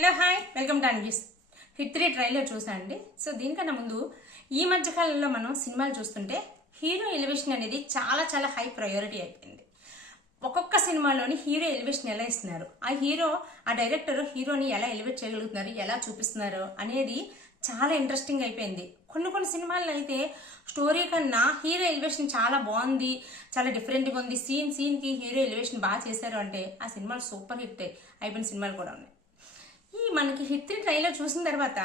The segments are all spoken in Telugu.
Hello hi welcome to Anvi's. Hit 3 trailer చూసా అండి. సో దీనికన్నా ముందు ఈ మధ్యకాలంలో మనం సినిమాలు చూస్తుంటే హీరో ఎలివేషన్ అనేది చాలా చాలా హై ప్రయారిటీ అయిపోయింది. ఒక్కొక్క సినిమాలోని హీరో ఎలివేషన్ ఎలా ఇస్తున్నారు, ఆ డైరెక్టర్ హీరోని ఎలా ఎలివేట్ చేయగలుగుతున్నారు, ఎలా చూపిస్తున్నారు అనేది చాలా ఇంట్రెస్టింగ్ అయిపోయింది. కొన్ని సినిమాల్లో అయితే స్టోరీ కన్నా హీరో ఎలివేషన్ చాలా బాగుంది, చాలా డిఫరెంట్గా ఉంది, సీన్కి హీరో ఎలివేషన్ బాగా చేశారు అంటే ఆ సినిమాలు సూపర్ హిట్ అయిపోయిన సినిమాలు కూడా ఉన్నాయి. మనకి హిట్ 3 ట్రైలర్ చూసిన తర్వాత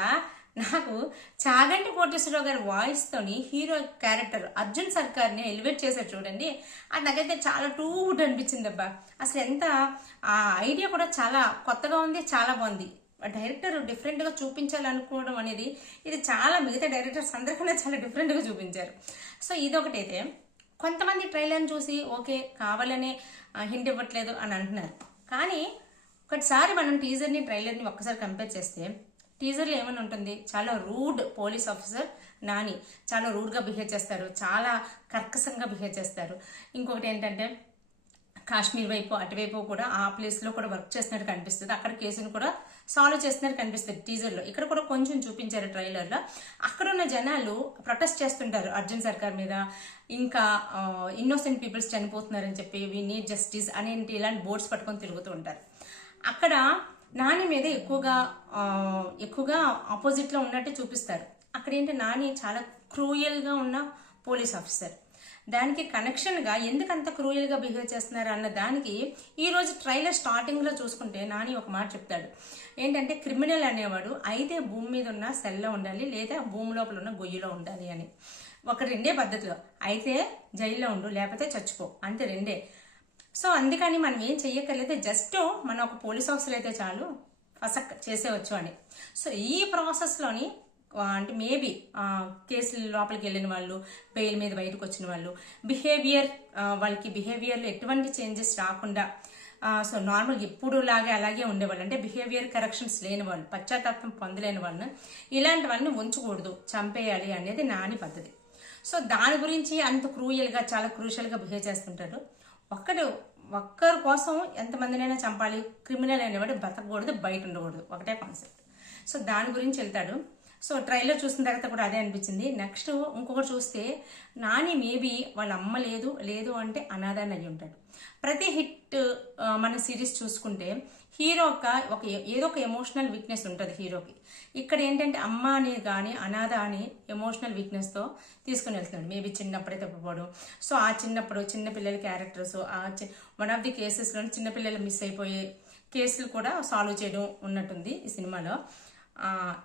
నాకు చాగంటి కోటేశ్వరరావు గారి వాయిస్తోని హీరో క్యారెక్టర్ అర్జున్ సర్కార్ని ఎలివేట్ చేశారు చూడండి. అది నాకైతే చాలా టూ గుడ్ అనిపించింది అబ్బా. అసలు ఎంత ఆ ఐడియా కూడా చాలా కొత్తగా ఉంది, చాలా బాగుంది. డైరెక్టర్ డిఫరెంట్గా చూపించాలనుకోవడం అనేది ఇది చాలా మిగతా డైరెక్టర్స్ అందరికన్నా చాలా డిఫరెంట్గా చూపించారు. సో ఇదొకటైతే కొంతమంది ట్రైలర్ని చూసి ఓకే కావాలనే హింట్ ఇవ్వట్లేదు అని అంటున్నారు. కానీ ఒకసారి మనం టీజర్ని ట్రైలర్ని ఒక్కసారి కంపేర్ చేస్తే టీజర్లో ఏమని ఉంటుంది, చాలా రూడ్ పోలీస్ ఆఫీసర్ నాని చాలా రూడ్గా బిహేవ్ చేస్తారు, చాలా కర్కశంగా బిహేవ్ చేస్తారు. ఇంకొకటి ఏంటంటే కాశ్మీర్ వైపు అటువైపు కూడా ఆ ప్లేస్లో కూడా వర్క్ చేస్తున్నట్టు కనిపిస్తుంది, అక్కడ కేసును కూడా సాల్వ్ చేస్తున్నట్టు కనిపిస్తుంది టీజర్లో. ఇక్కడ కూడా కొంచెం చూపించారు ట్రైలర్లో. అక్కడ ఉన్న జనాలు ప్రొటెస్ట్ చేస్తుంటారు అర్జున్ సర్కార్ మీద, ఇంకా ఇన్నోసెంట్ పీపుల్స్ చనిపోతున్నారని చెప్పి వి నీడ్ జస్టిస్ అనేంటి ఇలాంటి బోర్డ్స్ పట్టుకొని తిరుగుతూ ఉంటారు. అక్కడ నాని మీద ఎక్కువగా ఆపోజిట్లో ఉన్నట్టు చూపిస్తారు. అక్కడ ఏంటి, నాని చాలా క్రూయల్గా ఉన్న పోలీస్ ఆఫీసర్. దానికి కనెక్షన్గా ఎందుకు అంత క్రూయల్గా బిహేవ్ చేస్తున్నారు అన్న దానికి ఈరోజు ట్రైలర్ స్టార్టింగ్లో చూసుకుంటే నాని ఒక మాట చెప్తాడు. ఏంటంటే క్రిమినల్ అనేవాడు అయితే భూమి మీద ఉన్న సెల్లో ఉండాలి, లేదా భూమి లోపల ఉన్న గొయ్యిలో ఉండాలి అని. రెండే పద్ధతిలో, అయితే జైల్లో ఉండు లేకపోతే చచ్చిపో, అంతే రెండే. సో అందుకని మనం ఏం చెయ్యక్కర్లేదు, జస్ట్ మనం ఒక పోలీస్ ఆఫీసర్ అయితే చాలు ఫసక్ చేసేవచ్చు అని. సో ఈ ప్రాసెస్లోని అంటే మేబీ కేసుల లోపలికి వెళ్ళిన వాళ్ళు, బెయిల్ మీద బయటకు వచ్చిన వాళ్ళు, వాళ్ళకి బిహేవియర్లో ఎటువంటి చేంజెస్ రాకుండా సో నార్మల్ ఎప్పుడు లాగే అలాగే ఉండేవాళ్ళు, అంటే బిహేవియర్ కరెక్షన్స్ లేని వాళ్ళు, పశ్చాత్తాపం పొందలేని వాళ్ళని ఇలాంటి వాళ్ళని ఉంచకూడదు, చంపేయాలి అనేది నాని పద్ధతి. సో దాని గురించి అంత క్రూయల్గా చాలా క్రూషియల్గా బిహేవ్ చేస్తుంటారు. ఒక్కరి కోసం ఎంతమందినైనా చంపాలి, క్రిమినల్ అనేవాడు బతకూడదు, బయట ఉండకూడదు, ఒకటే కాన్సెప్ట్. సో దాని గురించి వెళ్తాడు. సో ట్రైలర్ చూసిన తర్వాత కూడా అదే అనిపించింది. నెక్స్ట్ ఇంకొకటి చూస్తే నాని మేబీ వాళ్ళ అమ్మ లేదు అంటే అనాథాన్ని అయ్యి ఉంటాడు. ప్రతి హిట్ మన సిరీస్ చూసుకుంటే హీరో ఏదో ఒక ఎమోషనల్ వీక్నెస్ ఉంటుంది హీరోకి. ఇక్కడ ఏంటంటే అమ్మ అని కానీ అనాథ అని ఎమోషనల్ వీక్నెస్తో తీసుకుని వెళ్తున్నాడు. మేబీ చిన్నప్పుడే తప్పిపోవడం, సో ఆ చిన్నప్పుడు చిన్నపిల్లల క్యారెక్టర్స్, వన్ ఆఫ్ ది కేసెస్లో చిన్నపిల్లలు మిస్ అయిపోయే కేసులు కూడా సాల్వ్ చేయడం ఉన్నట్టుంది ఈ సినిమాలో.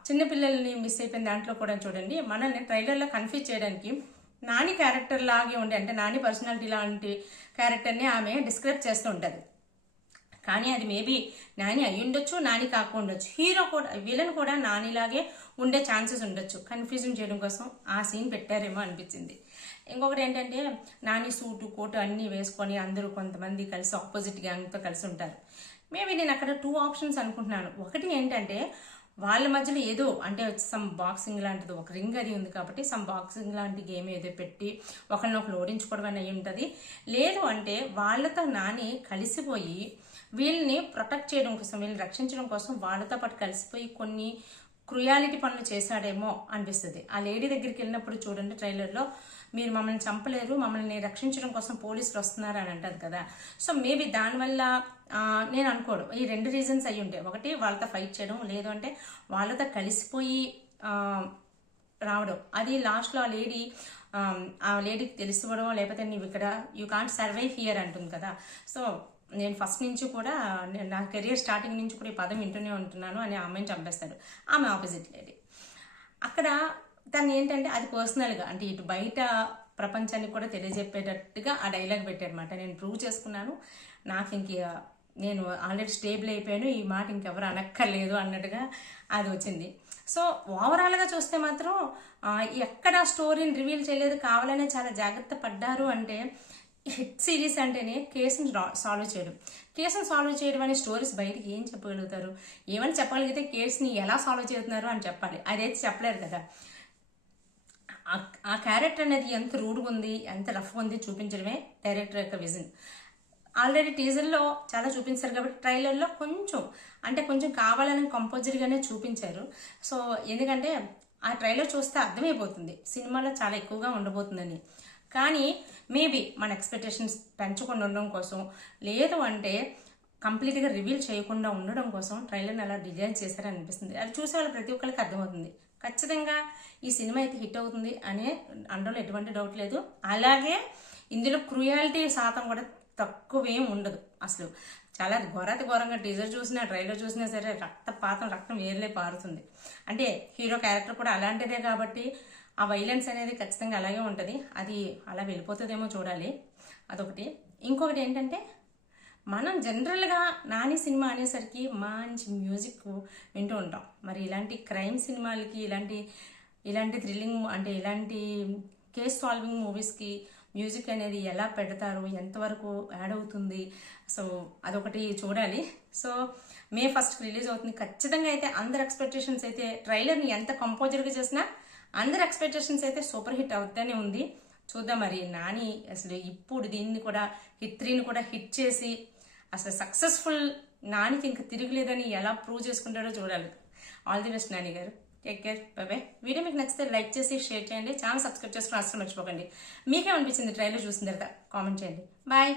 చిన్నపిల్లల్ని మిస్ అయిపోయిన దాంట్లో కూడా చూడండి, మనల్ని ట్రైలర్లో కన్ఫ్యూజ్ చేయడానికి నాని క్యారెక్టర్ లాగే ఉండే, అంటే నాని పర్సనాలిటీ లాంటి క్యారెక్టర్ని ఆమె డిస్క్రైబ్ చేస్తూ ఉంటుంది. కానీ అది మేబీ నాని అయ్యి ఉండొచ్చు, నాని కాకుండొచ్చు. హీరో కూడా విలన్ కూడా నానిలాగే ఉండే ఛాన్సెస్ ఉండొచ్చు. కన్ఫ్యూజన్ చేయడం కోసం ఆ సీన్ పెట్టారేమో అనిపించింది. ఇంకొకటి ఏంటంటే నాని సూటు కోటు అన్నీ వేసుకొని అందరూ కొంతమంది కలిసి ఆపోజిట్ గ్యాంగ్తో కలిసి ఉంటారు. మేబీ నేను అక్కడ 2 ఆప్షన్స్ అనుకుంటున్నాను. ఒకటి ఏంటంటే వాళ్ళ మధ్యలో ఏదో అంటే సమ్ బాక్సింగ్ లాంటిది, ఒక రింగ్ అది ఉంది కాబట్టి సమ్ బాక్సింగ్ లాంటి గేమ్ ఏదో పెట్టి ఒకరినొకరు ఓడించుకోవడం అయి ఉంటుంది. లేదు అంటే వాళ్ళతో నాని కలిసిపోయి వీళ్ళని ప్రొటెక్ట్ చేయడం కోసం, వీళ్ళని రక్షించడం కోసం వాళ్ళతో పాటు కలిసిపోయి కొన్ని క్రుయాలిటీ పనులు చేశాడేమో అనిపిస్తుంది. ఆ లేడీ దగ్గరికి వెళ్ళినప్పుడు చూడండి ట్రైలర్లో, మీరు మమ్మల్ని చంపలేరు, మమ్మల్ని రక్షించడం కోసం పోలీసులు వస్తున్నారు అని అంటది కదా. సో మేబీ దానివల్ల నేను అనుకోవడం ఈ 2 రీజన్స్ అయ్యి ఉంటాయి. ఒకటి వాళ్ళతో ఫైట్ చేయడం, లేదు అంటే వాళ్ళతో కలిసిపోయి రావడం. అది లాస్ట్లో ఆ లేడీకి తెలిసిపోవడం, లేకపోతే నీవు ఇక్కడ యూ కాంట్ సర్వైవ్ హియర్ అంటుంది కదా. సో నేను ఫస్ట్ నుంచి కూడా నా కెరియర్ స్టార్టింగ్ నుంచి కూడా ఈ పదం వింటూనే ఉంటున్నాను అని అమ్మాయిని చంపేస్తాడు. ఆమె ఆపోజిట్ లేడీ. అక్కడ తను ఏంటంటే అది పర్సనల్గా, అంటే ఇటు బయట ప్రపంచానికి కూడా తెలియజెప్పేటట్టుగా ఆ డైలాగ్ పెట్టారనమాట. నేను ప్రూవ్ చేసుకున్నాను, నాకు నేను ఆల్రెడీ స్టేబుల్ అయిపోయాను, ఈ మాట ఇంకెవరు అనక్కర్లేదు అన్నట్టుగా అది వచ్చింది. సో ఓవరాల్గా చూస్తే మాత్రం ఎక్కడ స్టోరీని రివీల్ చేయలేదు, కావాలనే చాలా జాగ్రత్త పడ్డారు. అంటే హిట్ సిరీస్ అంటేనే కేసుని సాల్వ్ చేయడం అనే స్టోరీస్ బయటికి ఏం చెప్పగలుగుతారు? ఏమని చెప్పగలిగితే కేసుని ఎలా సాల్వ్ చేస్తున్నారు అని చెప్పాలి. అదైతే చెప్పలేరు కదా. ఆ క్యారెక్టర్ అనేది ఎంత రూడ్గా ఉంది, ఎంత రఫ్గా ఉంది చూపించడమే డైరెక్టర్ యొక్క విజన్. ఆల్రెడీ టీజర్లో చాలా చూపించారు కాబట్టి ట్రైలర్లో కొంచెం కావాలని కంపోజర్గానే చూపించారు. సో ఎందుకంటే ఆ ట్రైలర్ చూస్తే అర్థమైపోతుంది సినిమాలో చాలా ఎక్కువగా ఉండబోతుందని. కానీ మేబీ మన ఎక్స్పెక్టేషన్స్ పెంచకుండా ఉండడం కోసం, లేదు అంటే కంప్లీట్గా రివీల్ చేయకుండా ఉండడం కోసం ట్రైలర్ని అలా డిజైన్ చేశారని అనిపిస్తుంది. అది చూసే వాళ్ళు ప్రతి ఒక్కరికి అర్థమవుతుంది. ఖచ్చితంగా ఈ సినిమా అయితే హిట్ అవుతుంది అనే అనడంలో ఎటువంటి డౌట్ లేదు. అలాగే ఇందులో క్రూయాలిటీ శాతం కూడా తక్కువేం ఉండదు. అసలు చాలా ఘోరంగా టీజర్ చూసినా ట్రైలర్ చూసినా సరే రక్తం వేర్లే పారుతుంది. అంటే హీరో క్యారెక్టర్ కూడా అలాంటిదే కాబట్టి ఆ వైలెన్స్ అనేది ఖచ్చితంగా అలాగే ఉంటుంది. అది అలా వెళ్ళిపోతుందేమో చూడాలి. అదొకటి. ఇంకొకటి ఏంటంటే మనం జనరల్గా నాని సినిమా అనేసరికి మంచి మ్యూజిక్ వింటూ ఉంటాం. మరి ఇలాంటి క్రైమ్ సినిమాలకి ఇలాంటి థ్రిల్లింగ్ అంటే ఇలాంటి కేస్ సాల్వింగ్ మూవీస్కి మ్యూజిక్ అనేది ఎలా పెడతారు, ఎంతవరకు యాడ్ అవుతుంది, సో అదొకటి చూడాలి. సో May 1st రిలీజ్ అవుతుంది. ఖచ్చితంగా అయితే అందరి ఎక్స్పెక్టేషన్స్ అయితే ట్రైలర్ని ఎంత కంపోజర్గా చేసినా అందరి ఎక్స్పెక్టేషన్స్ అయితే సూపర్ హిట్ అవుతానే ఉంది. చూద్దాం మరి నాని అసలు ఇప్పుడు దీన్ని కూడా హిట్ 3ని కూడా హిట్ చేసి అసలు సక్సెస్ఫుల్ నానికి ఇంకా తిరగలేదని ఎలా ప్రూవ్ చేసుకుంటాడో చూడాలి. ఆల్ ది బెస్ట్ నాని గారు. Take care. బై. వీడియో మీకు నచ్చితే లైక్ చేసి షేర్ చేయండి. ఛానల్ సబ్స్క్రైబ్ చేసుకుని అసలు మర్చిపోకండి. మీకేమనిపించింది ట్రైలర్ చూసిన తర్వాత కామెంట్ చేయండి. బాయ్.